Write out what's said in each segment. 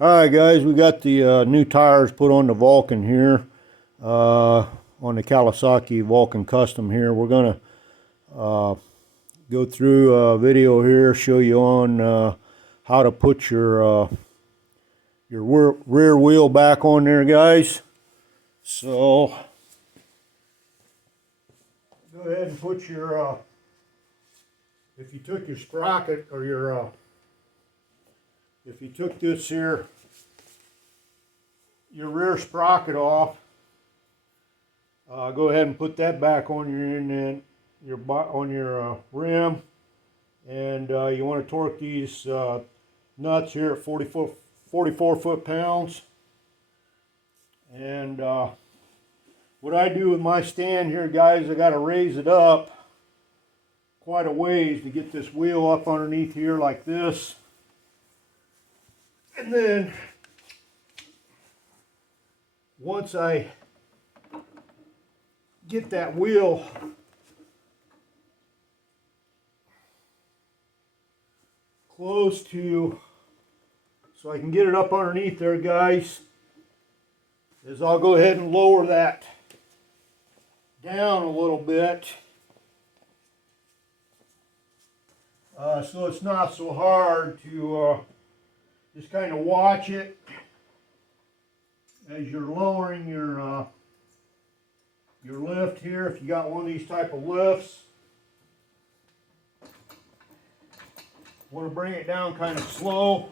Alright guys, we got the new tires put on the Vulcan here, on the Kawasaki Vulcan Custom here. We're going to go through a video here, show you on how to put your rear wheel back on there, guys. So, go ahead and put your, if you took your sprocket or your, if you took this here, your rear sprocket off, go ahead and put that back on your rim, and you want to torque these nuts here at 44 foot-pounds. And what I do with my stand here, guys, I got to raise it up quite a ways to get this wheel up underneath here like this. And then once I get that wheel close to, so I can get it up underneath there, guys, is I'll go ahead and lower that down a little bit, so it's not so hard to just kind of watch it as you're lowering your lift here. If you got one of these type of lifts, want to bring it down kind of slow.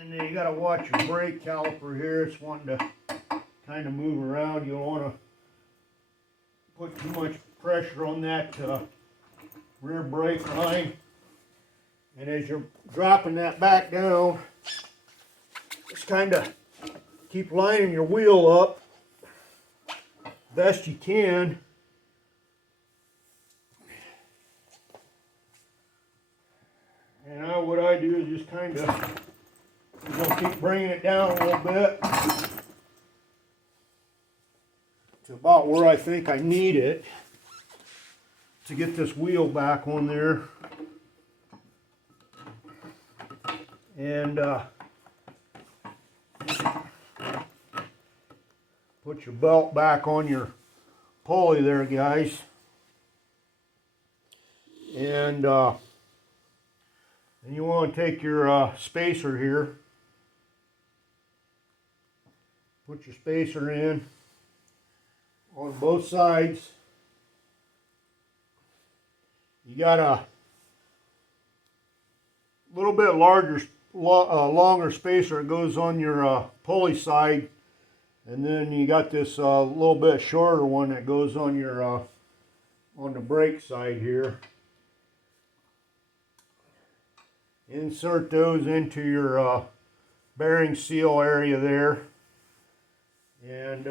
And then you got to watch your brake caliper here. It's wanting to kind of move around. You don't want to put too much pressure on that rear brake line. And as you're dropping that back down, just kind of keep lining your wheel up best you can. And now what I do is just kind of, I'm going to keep bringing it down a little bit to about where I think I need it to get this wheel back on there. And put your belt back on your pulley there, guys. And you want to take your spacer here, put your spacer in on both sides. You got a little bit longer spacer that goes on your pulley side, and then you got this little bit shorter one that goes on your on the brake side here. Insert those into your bearing seal area there, and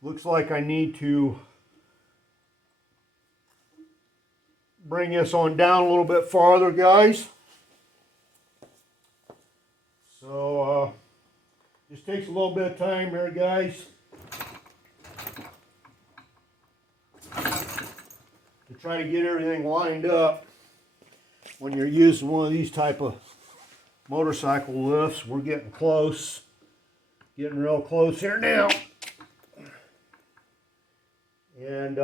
looks like I need to bring this on down a little bit farther, guys. So just takes a little bit of time here, guys, to try to get everything lined up when you're using one of these type of motorcycle lifts. We're getting close, getting real close here now. And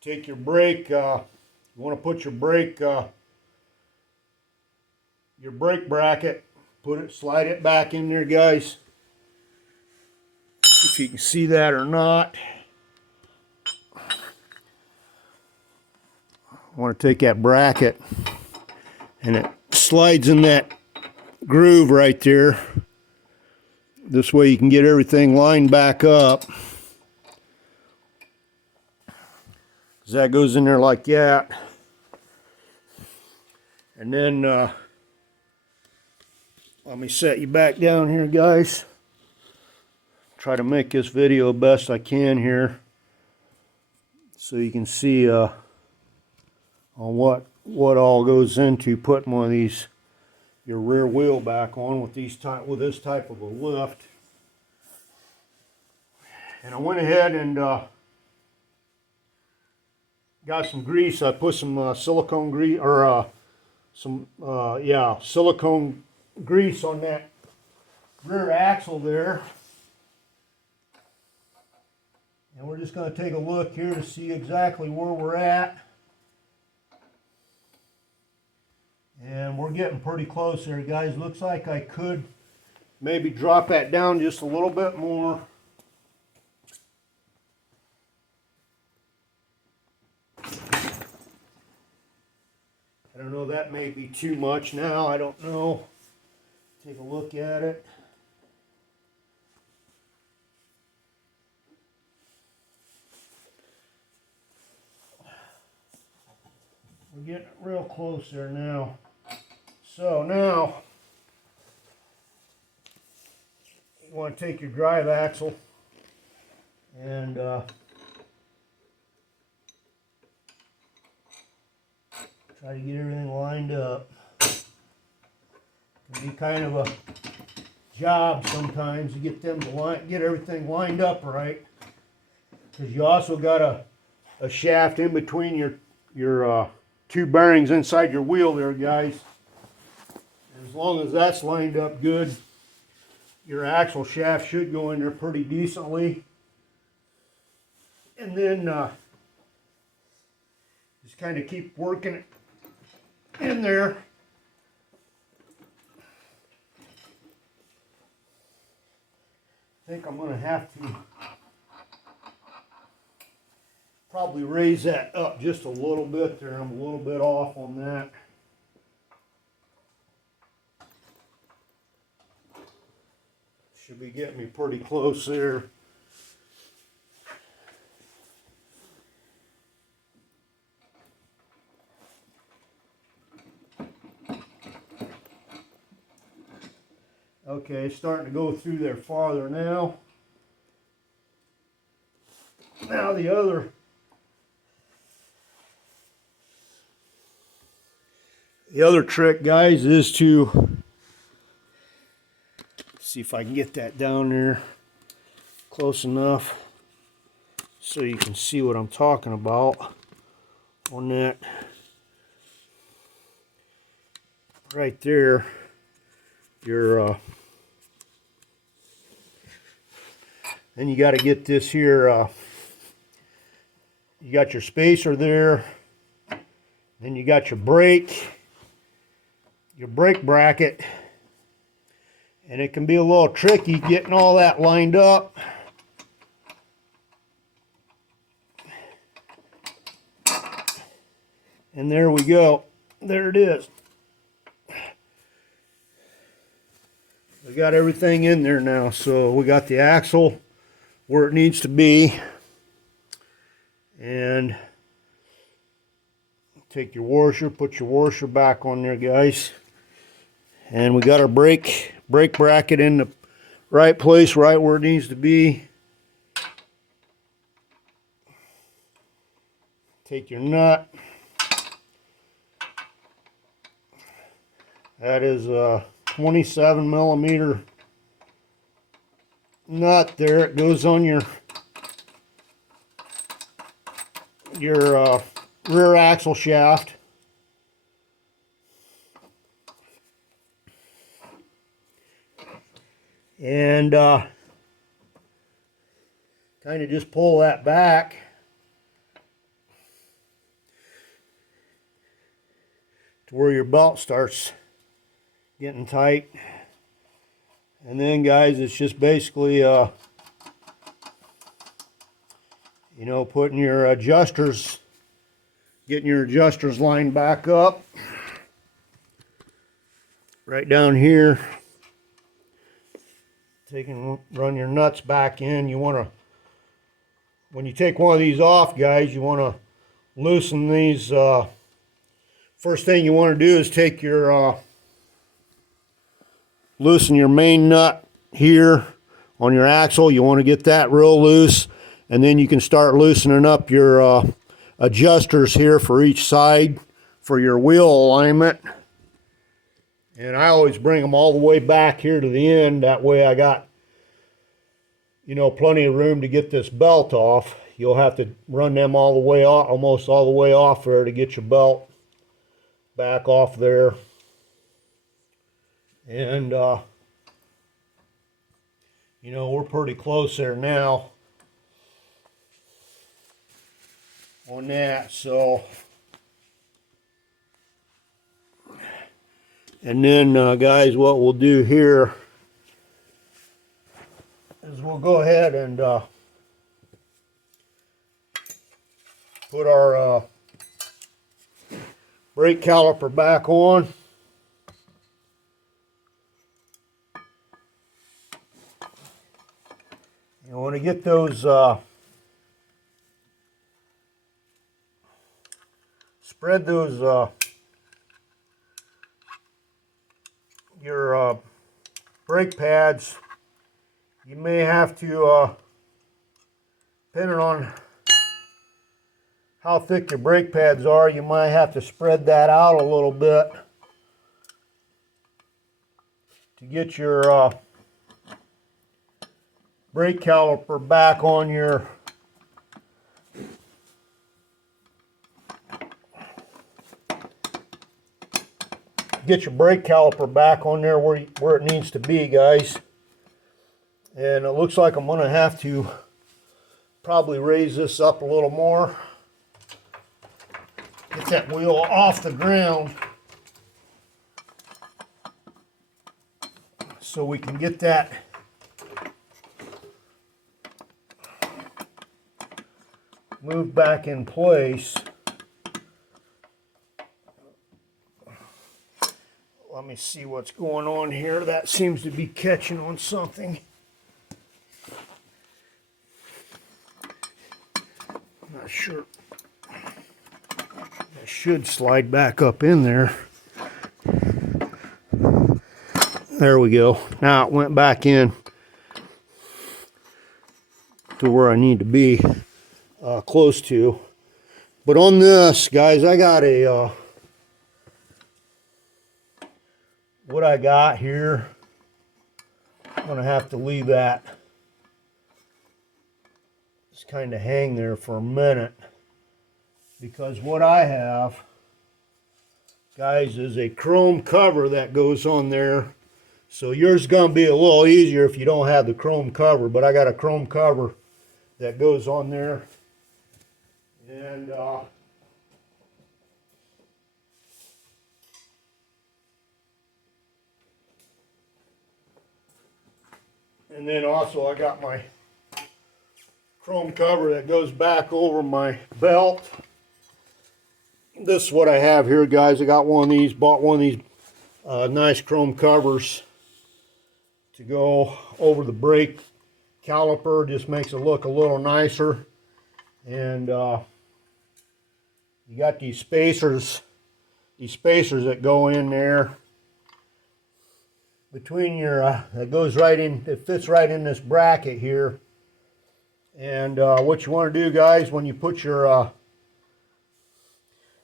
take your brake, you want to put your brake bracket, slide it back in there, guys. If you can see that or not. I want to take that bracket, and it slides in that groove right there. This way you can get everything lined back up. That goes in there like that. And then let me set you back down here, guys. Try to make this video best I can here, so you can see on what all goes into putting one of these, your rear wheel back on with this type of a lift. And I went ahead and got some grease. I put some silicone grease, or silicone grease on that rear axle there. And we're just going to take a look here to see exactly where we're at. And we're getting pretty close there, guys. Looks like I could maybe drop that down just a little bit more. I don't know, that may be too much now. I don't know. Take a look at it. We're getting real close there now. So now, you want to take your drive axle and try to get everything lined up. It can be kind of a job sometimes to get them to get everything lined up right, because you also got a shaft in between your two bearings inside your wheel there, guys. And as long as that's lined up good, your axle shaft should go in there pretty decently. And then just kind of keep working it in there. I think I'm going to have to probably raise that up just a little bit there. I'm a little bit off on that. Should be getting me pretty close there. Okay, starting to go through there farther now. Now the other trick, guys, is to see if I can get that down there close enough so you can see what I'm talking about on that right there. Then you got to get this here, you got your spacer there, then you got your brake bracket, and it can be a little tricky getting all that lined up. And there we go. There it is. We got everything in there now. So we got the axle where it needs to be. And take your washer, put your washer back on there, guys. And we got our brake bracket in the right place, right where it needs to be. Take your nut. That is a 27 millimeter nut there. It goes on your rear axle shaft. And kind of just pull that back. To where your belt starts getting tight. And then, guys, it's just basically you know, putting your adjusters, getting your adjusters lined back up right down here. Run your nuts back in. You want to, when you take one of these off, guys, you want to loosen these. First thing you want to do is take your loosen your main nut here on your axle. You want to get that real loose, and then you can start loosening up your adjusters here for each side for your wheel alignment. And I always bring them all the way back here to the end. That way I got, you know, plenty of room to get this belt off. you'll have to run them all the way off, almost all the way off there to get your belt back off there. And you know, we're pretty close there now on that. So, and then guys, what we'll do here is we'll go ahead and put our brake caliper back on. You want to get those spread those your brake pads. You may have to, depending on how thick your brake pads are, you might have to spread that out a little bit to get your brake caliper back on your brake caliper back on there where it needs to be, guys. And it looks like I'm going to have to probably raise this up a little more. Get that wheel off the ground so we can get that moved back in place. Let me see what's going on here. That seems to be catching on something. Not sure. I should slide back up in there. There we go. Now it went back in to where I need to be, close to. But on this, guys, I got a what I got here. I'm gonna have to leave that just kind of hang there for a minute, because what I have, guys, is a chrome cover that goes on there. So yours is gonna be a little easier if you don't have the chrome cover, but I got a chrome cover that goes on there. And then also I got my chrome cover that goes back over my belt. This is what I have here, guys. I got one of these, bought one of these nice chrome covers to go over the brake caliper. Just makes it look a little nicer. And you got these spacers that go in there between your that goes right in, it fits right in this bracket here. And what you want to do, guys, when you put your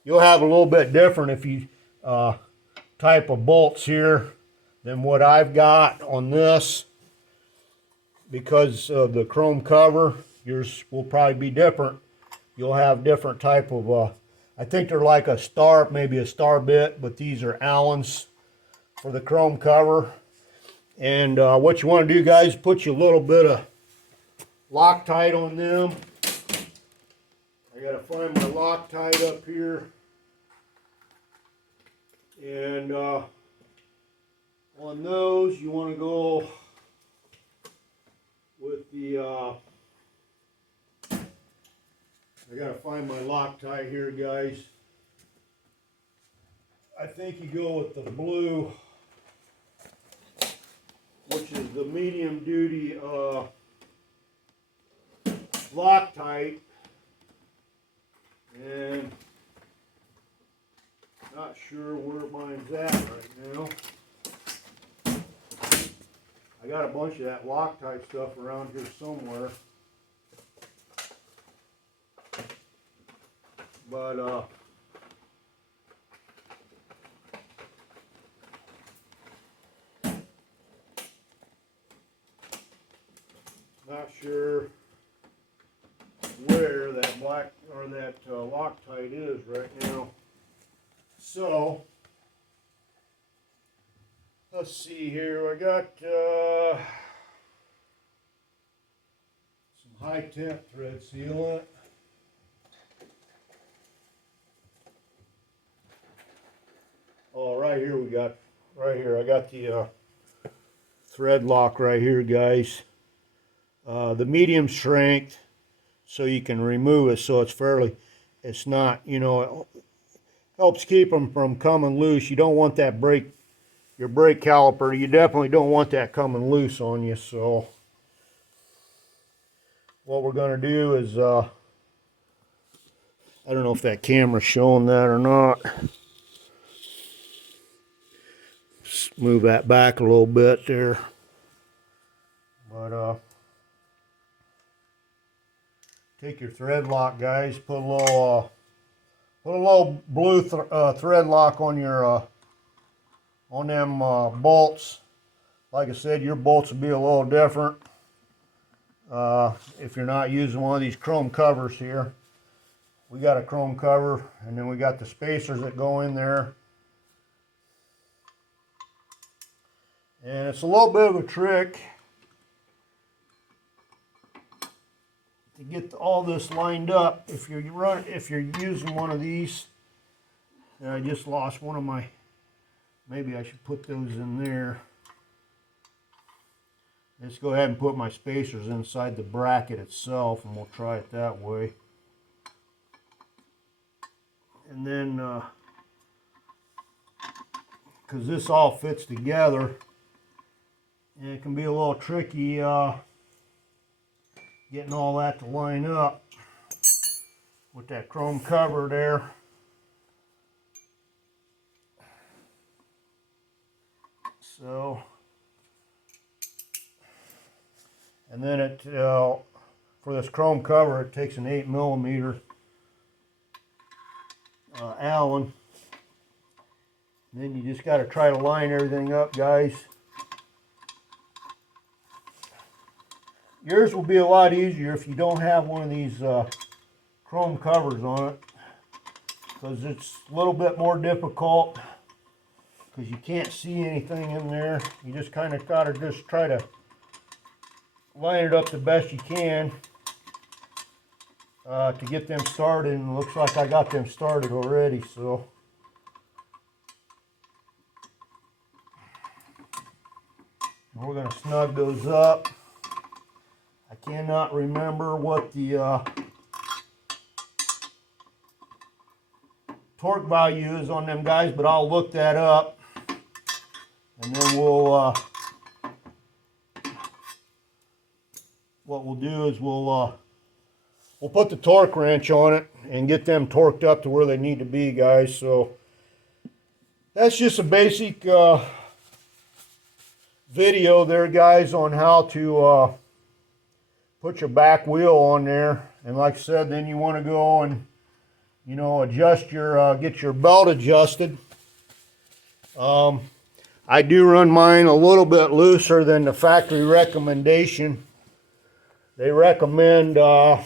you'll have a little bit different if you type of bolts here than what I've got on this, because of the chrome cover. Yours will probably be different. You'll have different type of I think they're like a star, maybe a star bit, but these are Allens for the chrome cover. And what you want to do, guys, put you a little bit of Loctite on them. I gotta find my Loctite up here. And on those, you want to go with the I gotta find my Loctite here, guys. I think you go with the blue, which is the medium duty Loctite. And not sure where mine's at right now. I got a bunch of that Loctite stuff around here somewhere. But not sure where that black or that Loctite is right now. So let's see here. I got some high temp thread sealant. Oh, right here we got, right here, I got the thread lock right here, guys. The medium strength, so you can remove it, so it's not, you know, it helps keep them from coming loose. You don't want that your brake caliper, you definitely don't want that coming loose on you. So what we're going to do is, I don't know if that camera's showing that or not. Just move that back a little bit there. But take your thread lock, guys. Put a little blue thread lock on your on them bolts. Like I said, your bolts will be a little different if you're not using one of these chrome covers here. We got a chrome cover, and then we got the spacers that go in there. And it's a little bit of a trick to get all this lined up. If you're using one of these, I just lost one of my. Maybe I should put those in there. Let's go ahead and put my spacers inside the bracket itself, and we'll try it that way. And then, because this all fits together, and it can be a little tricky getting all that to line up with that chrome cover there. So, and then for this chrome cover, it takes an 8mm Allen. And then you just got to try to line everything up, guys. Yours will be a lot easier if you don't have one of these chrome covers on it, because it's a little bit more difficult because you can't see anything in there. You just kind of got to just try to line it up the best you can to get them started, and it looks like I got them started already. So we're going to snug those up. I cannot remember what the torque value is on them, guys, but I'll look that up, and then what we'll do is we'll put the torque wrench on it and get them torqued up to where they need to be, guys. So that's just a basic video there, guys, on how to put your back wheel on there. And like I said, then you want to go and, you know, adjust your get your belt adjusted. I do run mine a little bit looser than the factory recommendation. They recommend I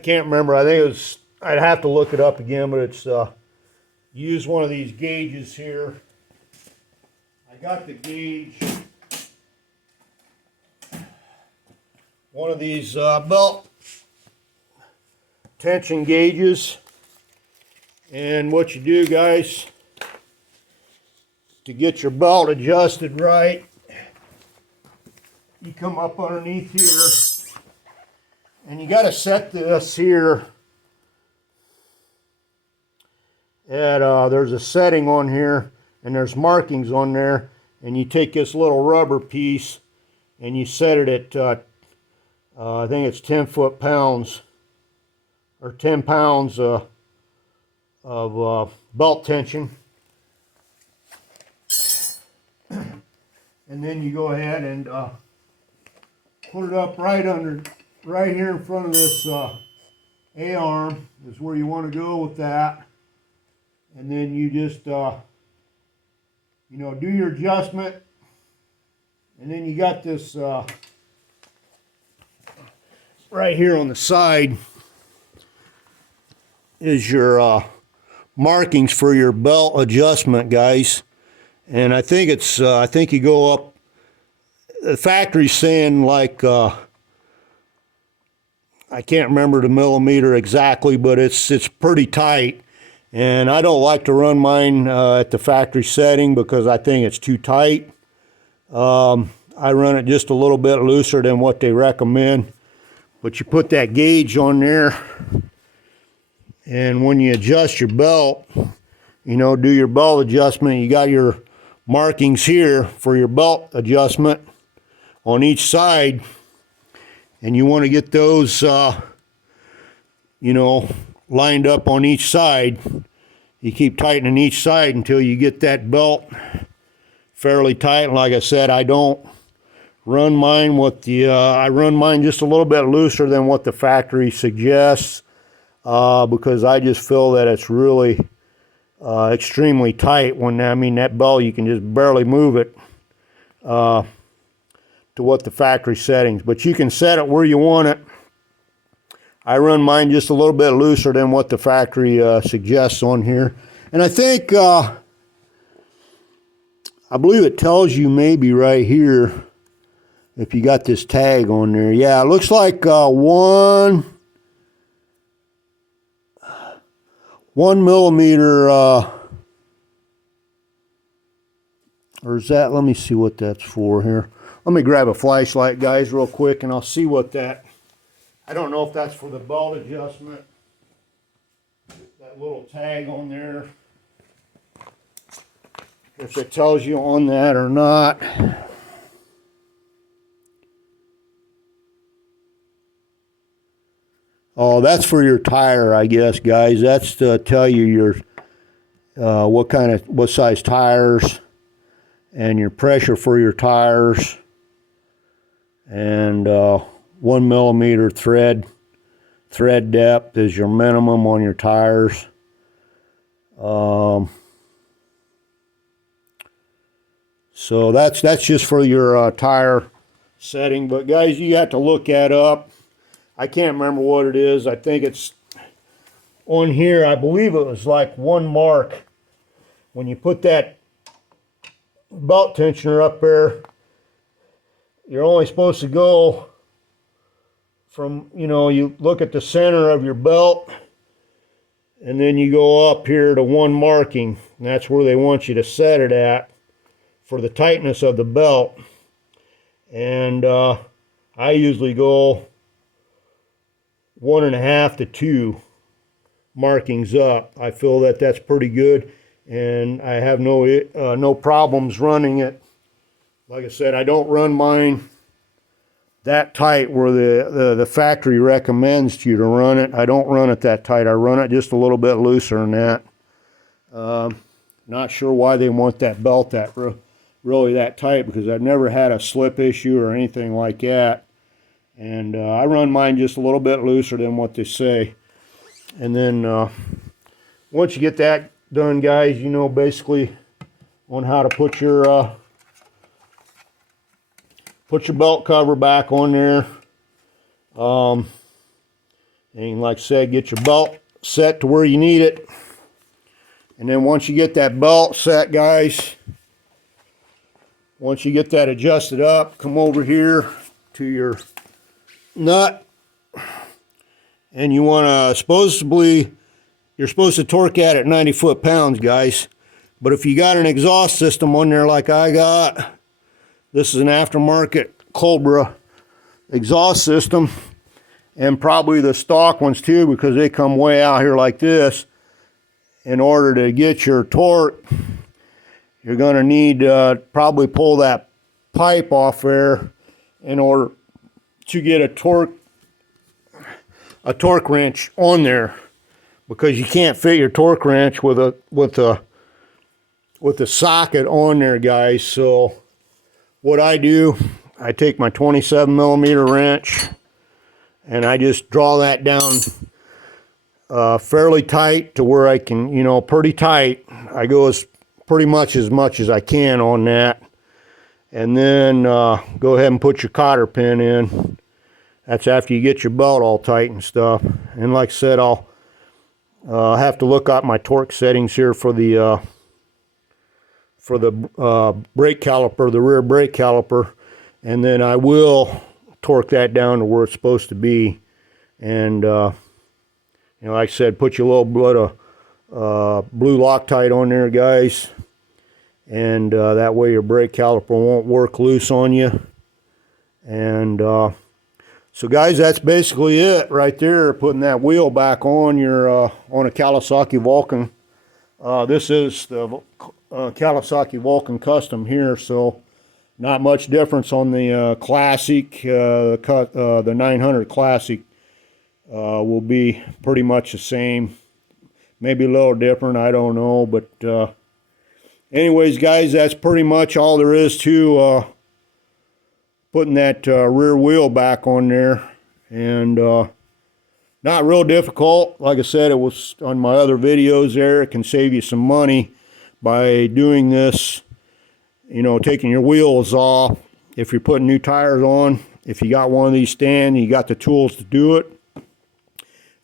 can't remember, I think it was, I'd have to look it up again, but it's use one of these gauges here. I got the gauge, one of these belt tension gauges. And what you do, guys, to get your belt adjusted right, you come up underneath here, and you got to set this here at there's a setting on here, and there's markings on there, and you take this little rubber piece and you set it at I think it's 10 foot-pounds or 10 pounds of belt tension. And then you go ahead and put it up right here in front of this A-arm is where you want to go with that. And then you just you know, do your adjustment, and then you got this right here on the side is your markings for your belt adjustment, guys. And I think it's I think you go up, the factory's saying like I can't remember the millimeter exactly, but it's pretty tight. And I don't like to run mine at the factory setting because I think it's too tight. I run it just a little bit looser than what they recommend. But you put that gauge on there, and when you adjust your belt, you know, do your belt adjustment, you got your markings here for your belt adjustment on each side, and you want to get those you know, lined up on each side. You keep tightening each side until you get that belt fairly tight. And like I said, I don't run mine with the I run mine just a little bit looser than what the factory suggests, because I just feel that it's really extremely tight. When I mean, that belt, you can just barely move it to what the factory settings, but you can set it where you want it. I run mine just a little bit looser than what the factory suggests on here. And I think, I believe it tells you maybe right here, if you got this tag on there. Yeah, it looks like 1 millimeter, or is that, let me see what that's for here. Let me grab a flashlight, guys, real quick, and I'll see what that, I don't know if that's for the belt adjustment. That little tag on there, if it tells you on that or not. Oh, that's for your tire, I guess, guys. That's to tell you your what size tires, and your pressure for your tires, and 1 millimeter thread depth is your minimum on your tires. So that's just for your tire setting. But guys, you have to look that up. I can't remember what it is. I think it's on here. I believe it was like 1 mark. When you put that belt tensioner up there, you're only supposed to go from, you know, you look at the center of your belt, and then you go up here to 1 marking. And that's where they want you to set it at for the tightness of the belt. And I usually go 1.5 to 2 markings up. I feel that that's pretty good, and I have no problems running it. Like I said, I don't run mine that tight where the factory recommends you to run it. I don't run it that tight. I run it just a little bit looser than that. Not sure why they want that belt really that tight, because I've never had a slip issue or anything like that. And I run mine just a little bit looser than what they say. And then once you get that done, guys, you know basically on how to put your belt cover back on there. And like I said, get your belt set to where you need it. And then once you get that belt set, guys, once you get that adjusted up, come over here to your nut, and you want to you're supposed to torque at 90 foot-pounds, guys. But if you got an exhaust system on there like I got, this is an aftermarket Cobra exhaust system, and probably the stock ones too, because they come way out here like this. In order to get your torque, you're going to need probably pull that pipe off there in order to get a torque wrench on there, because you can't fit your torque wrench with a socket on there, guys. So what I do, I take my 27 millimeter wrench and I just draw that down fairly tight to where I can, you know, pretty tight. I go pretty much as I can on that, and then go ahead and put your cotter pin in. That's after you get your belt all tight and stuff. And like I said, I'll have to look up my torque settings here for the brake caliper, the rear brake caliper, and then I will torque that down to where it's supposed to be. And you know, like I said, put your little bit of blue Loctite on there, guys, and that way your brake caliper won't work loose on you. And so guys, that's basically it right there, putting that wheel back on your on a Kawasaki Vulcan. This is the Kawasaki Vulcan Custom here, so not much difference on the Classic. The 900 Classic will be pretty much the same, maybe a little different, I don't know. But anyways, guys, that's pretty much all there is to putting that rear wheel back on there. And not real difficult. Like I said, it was on my other videos there. It can save you some money by doing this, you know, taking your wheels off. If you're putting new tires on, if you got one of these stands, you got the tools to do it.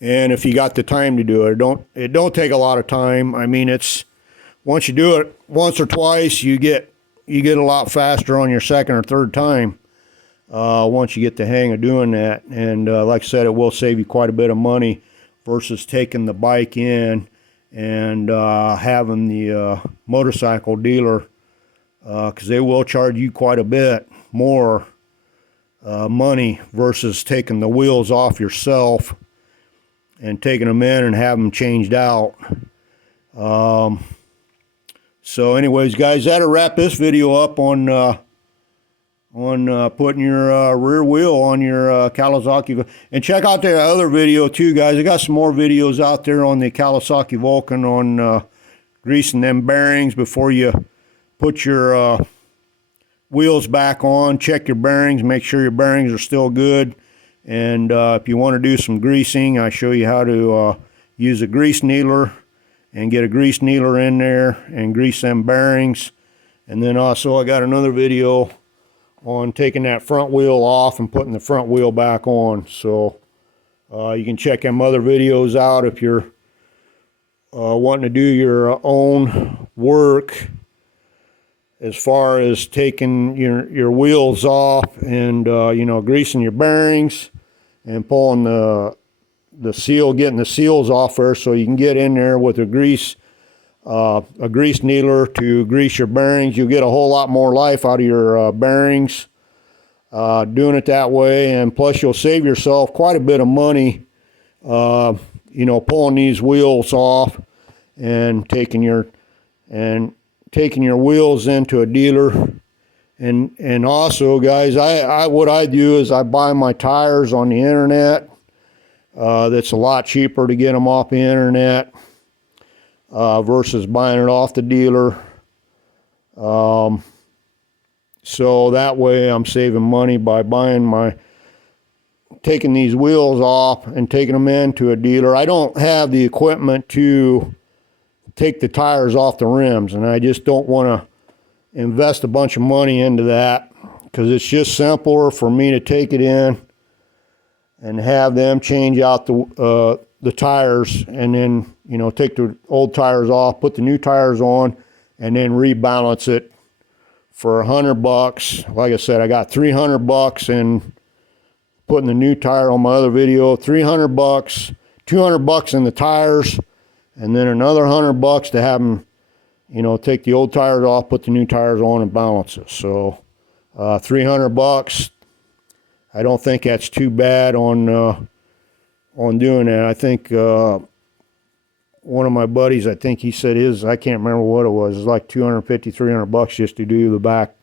And if you got the time to do it, it don't take a lot of time. I mean, it's once you do it once or twice, you get a lot faster on your second or third time. Once you get the hang of doing that. And like I said, it will save you quite a bit of money versus taking the bike in and having the motorcycle dealer, because they will charge you quite a bit more money versus taking the wheels off yourself and taking them in and having them changed out. So anyways, guys, that'll wrap this video up on putting your rear wheel on your Kawasaki. And check out the other video too, guys. I got some more videos out there on the Kawasaki Vulcan on greasing them bearings before you put your wheels back on. Check your bearings, make sure your bearings are still good. And if you want to do some greasing, I show you how to use a grease needler and get a grease needler in there and grease them bearings. And then also I got another video on taking that front wheel off and putting the front wheel back on. So you can check them other videos out if you're wanting to do your own work as far as taking your wheels off and you know, greasing your bearings and pulling the seal, getting the seals off there, so you can get in there with a grease needler to grease your bearings. You'll get a whole lot more life out of your bearings doing it that way, and plus you'll save yourself quite a bit of money, you know, pulling these wheels off and taking your wheels into a dealer. And also, guys, what I do is I buy my tires on the internet. That's a lot cheaper to get them off the internet versus buying it off the dealer. So that way I'm saving money by taking these wheels off and taking them into a dealer. I don't have the equipment to take the tires off the rims, and I just don't want to invest a bunch of money into that, because it's just simpler for me to take it in and have them change out the tires, and then, you know, take the old tires off, put the new tires on, and then rebalance it for $100. Like I said, I got $300 in putting the new tire on my other video. $300, $200 in the tires, and then another $100 to have them, you know, take the old tires off, put the new tires on, and balance it. So $300. I don't think that's too bad on doing that. I think one of my buddies, I think he said his, I can't remember what it was like $250, $300 just to do the back,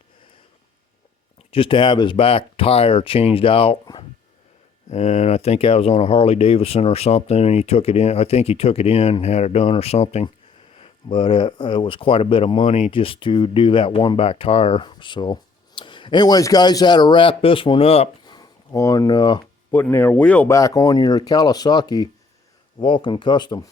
just to have his back tire changed out. And I think that was on a Harley Davidson or something, and he took it in. I think he took it in, had it done or something. But it was quite a bit of money just to do that one back tire. So anyways, guys, that'll wrap this one up on putting their wheel back on your Kawasaki Vulcan Custom.